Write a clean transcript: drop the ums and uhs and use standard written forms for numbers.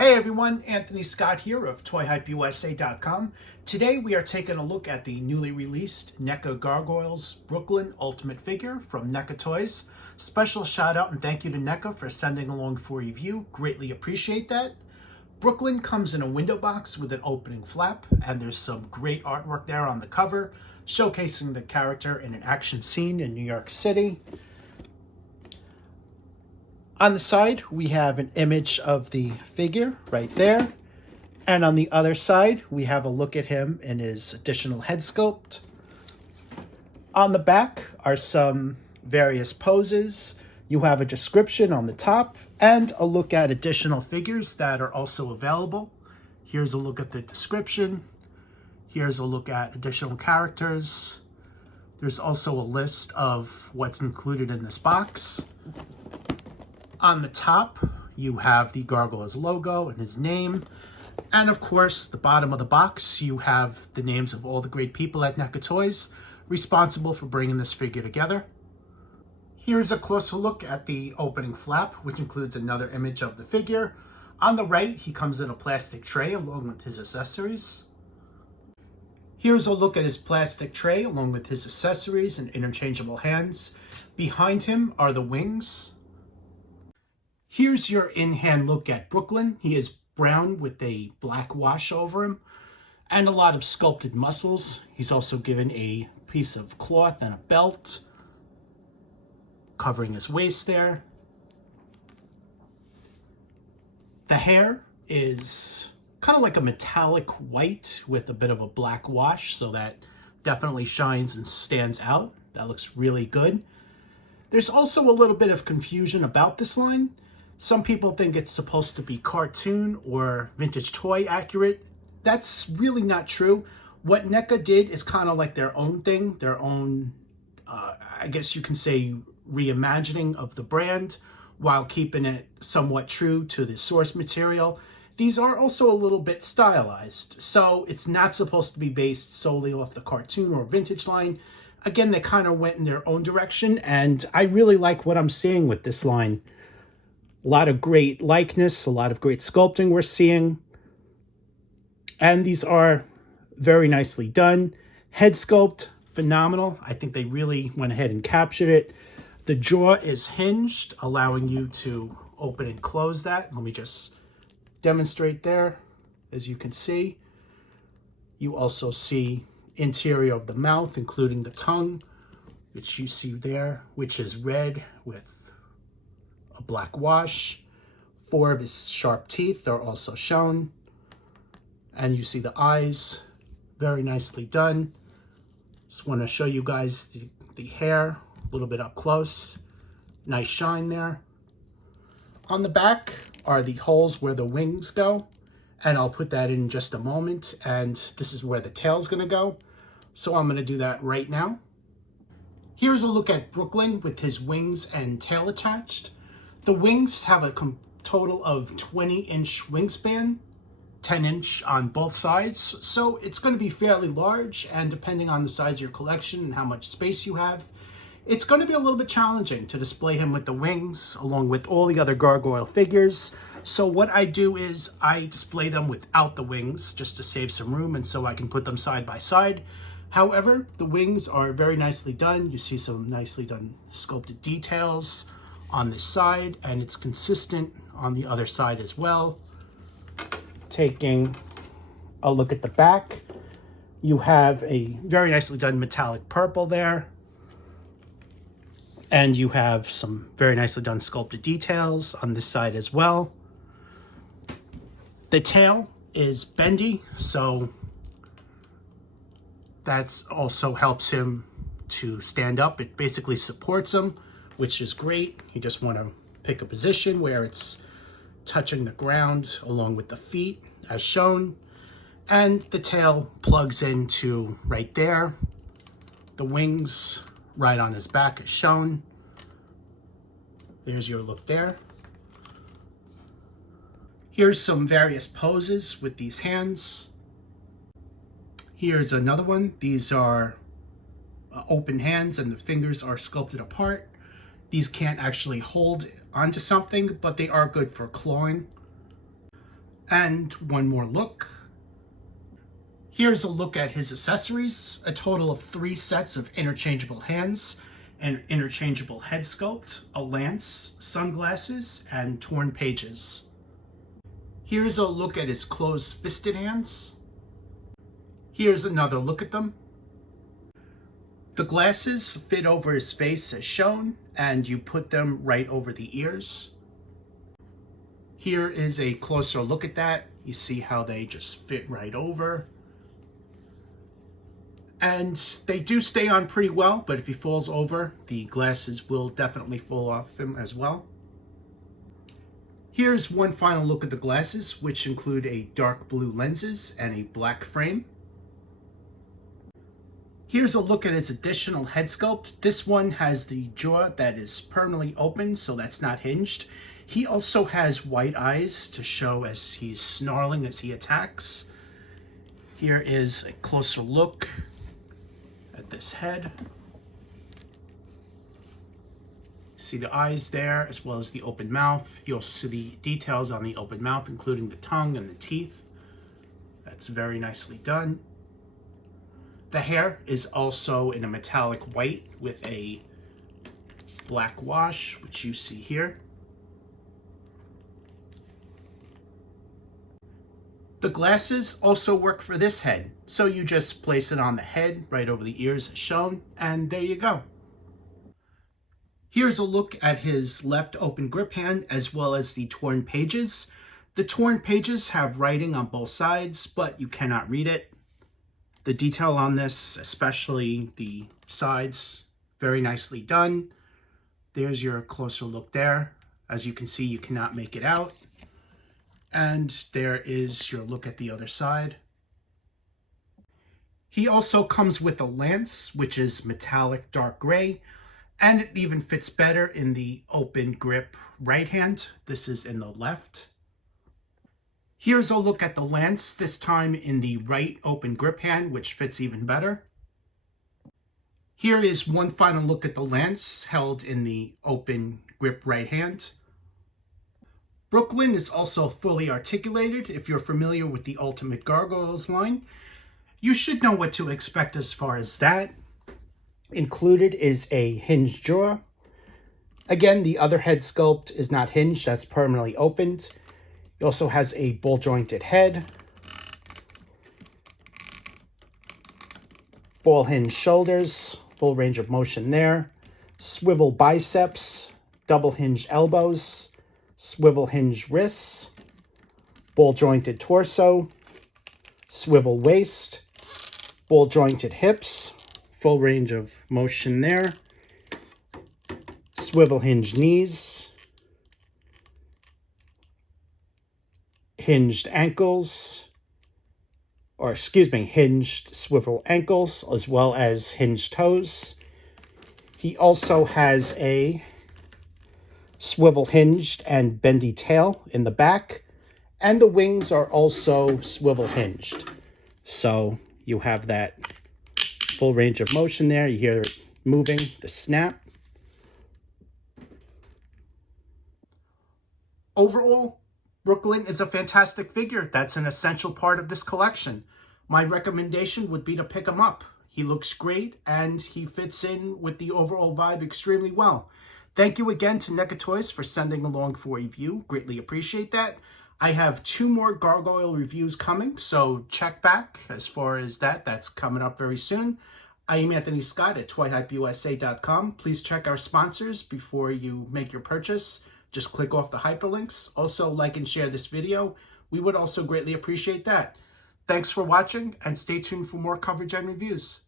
Hey everyone, Anthony Scott here of ToyHypeUSA.com. Today we are taking a look at the newly released NECA Gargoyles Brooklyn Ultimate figure from NECA Toys. Special shout out and thank you to NECA for sending along for review. Greatly appreciate that. Brooklyn comes in a window box with an opening flap, and there's some great artwork there on the cover, showcasing the character in an action scene in New York City. On the side, we have an image of the figure right there. And on the other side, we have a look at him in his additional head sculpt. On the back are some various poses. You have a description on the top and a look at additional figures that are also available. Here's a look at the description. Here's a look at additional characters. There's also a list of what's included in this box. On the top, you have the Gargoyles logo and his name. And of course, the bottom of the box, you have the names of all the great people at NECA Toys responsible for bringing this figure together. Here's a closer look at the opening flap, which includes another image of the figure. On the right, he comes in a plastic tray along with his accessories. Here's a look at his plastic tray along with his accessories and interchangeable hands. Behind him are the wings. Here's your in-hand look at Brooklyn. He is brown with a black wash over him and a lot of sculpted muscles. He's also given a piece of cloth and a belt covering his waist there. The hair is kind of like a metallic white with a bit of a black wash, so that definitely shines and stands out. That looks really good. There's also a little bit of confusion about this line. Some people think it's supposed to be cartoon or vintage toy accurate. That's really not true. What NECA did is kind of like their own thing, their own, I guess you can say, reimagining of the brand while keeping it somewhat true to the source material. These are also a little bit stylized, so it's not supposed to be based solely off the cartoon or vintage line. Again, they kind of went in their own direction, and I really like what I'm seeing with this line. A lot of great likeness, a lot of great sculpting we're seeing. And these are very nicely done. Head sculpt, phenomenal. I think they really went ahead and captured it. The jaw is hinged, allowing you to open and close that. Let me just demonstrate there. As you can see, you also see interior of the mouth, including the tongue, which you see there, which is red with a black wash. 4 of his sharp teeth are also shown. And you see the eyes, very nicely done. Just want to show you guys the hair a little bit up close. Nice shine there. On the back are the holes where the wings go, and I'll put that in just a moment. And this is where the tail's going to go. So I'm going to do that right now. Here's a look at Brooklyn with his wings and tail attached. The wings have a total of 20-inch wingspan, 10-inch on both sides, so it's going to be fairly large, and depending on the size of your collection and how much space you have, it's going to be a little bit challenging to display him with the wings along with all the other Gargoyle figures. So what I do is I display them without the wings just to save some room and so I can put them side by side. However, the wings are very nicely done. You see some nicely done sculpted details on this side, and it's consistent on the other side as well. Taking a look at the back, you have a very nicely done metallic purple there, and you have some very nicely done sculpted details on this side as well. The tail is bendy, so that also helps him to stand up. It basically supports him, which is great. You just want to pick a position where it's touching the ground along with the feet as shown. And the tail plugs into right there. The wings right on his back as shown. There's your look there. Here's some various poses with these hands. Here's another one. These are open hands and the fingers are sculpted apart. These can't actually hold onto something, but they are good for clawing. And one more look. Here's a look at his accessories. A total of 3 sets of interchangeable hands, an interchangeable head sculpt, a lance, sunglasses, and torn pages. Here's a look at his closed-fisted hands. Here's another look at them. The glasses fit over his face as shown, and you put them right over the ears. Here is a closer look at that. You see how they just fit right over. And they do stay on pretty well, but if he falls over, the glasses will definitely fall off him as well. Here's one final look at the glasses, which include a dark blue lenses and a black frame. Here's a look at his additional head sculpt. This one has the jaw that is permanently open, so that's not hinged. He also has white eyes to show as he's snarling as he attacks. Here is a closer look at this head. See the eyes there, as well as the open mouth. You also see the details on the open mouth, including the tongue and the teeth. That's very nicely done. The hair is also in a metallic white with a black wash, which you see here. The glasses also work for this head, so you just place it on the head, right over the ears as shown, and there you go. Here's a look at his left open grip hand as well as the torn pages. The torn pages have writing on both sides, but you cannot read it. The detail on this, especially the sides, very nicely done. There's your closer look there. As you can see, you cannot make it out. And there is your look at the other side. He also comes with a lance, which is metallic dark gray, and it even fits better in the open grip right hand. This is in the left. Here's a look at the lance, this time in the right open grip hand, which fits even better. Here is one final look at the lance held in the open grip right hand. Brooklyn is also fully articulated. If you're familiar with the Ultimate Gargoyles line, you should know what to expect as far as that. Included is a hinged jaw. Again, the other head sculpt is not hinged, that's permanently opened. It also has a ball jointed head, ball hinged shoulders, full range of motion there, swivel biceps, double hinged elbows, swivel hinged wrists, ball jointed torso, swivel waist, ball jointed hips, full range of motion there, swivel hinged knees, hinged ankles, or excuse me, hinged swivel ankles, as well as hinged toes. He also has a swivel hinged and bendy tail in the back, and the wings are also swivel hinged. So you have that full range of motion there. You hear it moving, the snap. Overall, Brooklyn is a fantastic figure. That's an essential part of this collection. My recommendation would be to pick him up. He looks great and he fits in with the overall vibe extremely well. Thank you again to NECA Toys for sending along for a review. Greatly appreciate that. I have 2 more Gargoyle reviews coming, so check back as far as that. That's coming up very soon. I am Anthony Scott at toyhypeusa.com. Please check our sponsors before you make your purchase. Just click off the hyperlinks. Also, like and share this video. We would also greatly appreciate that. Thanks for watching, and stay tuned for more coverage and reviews.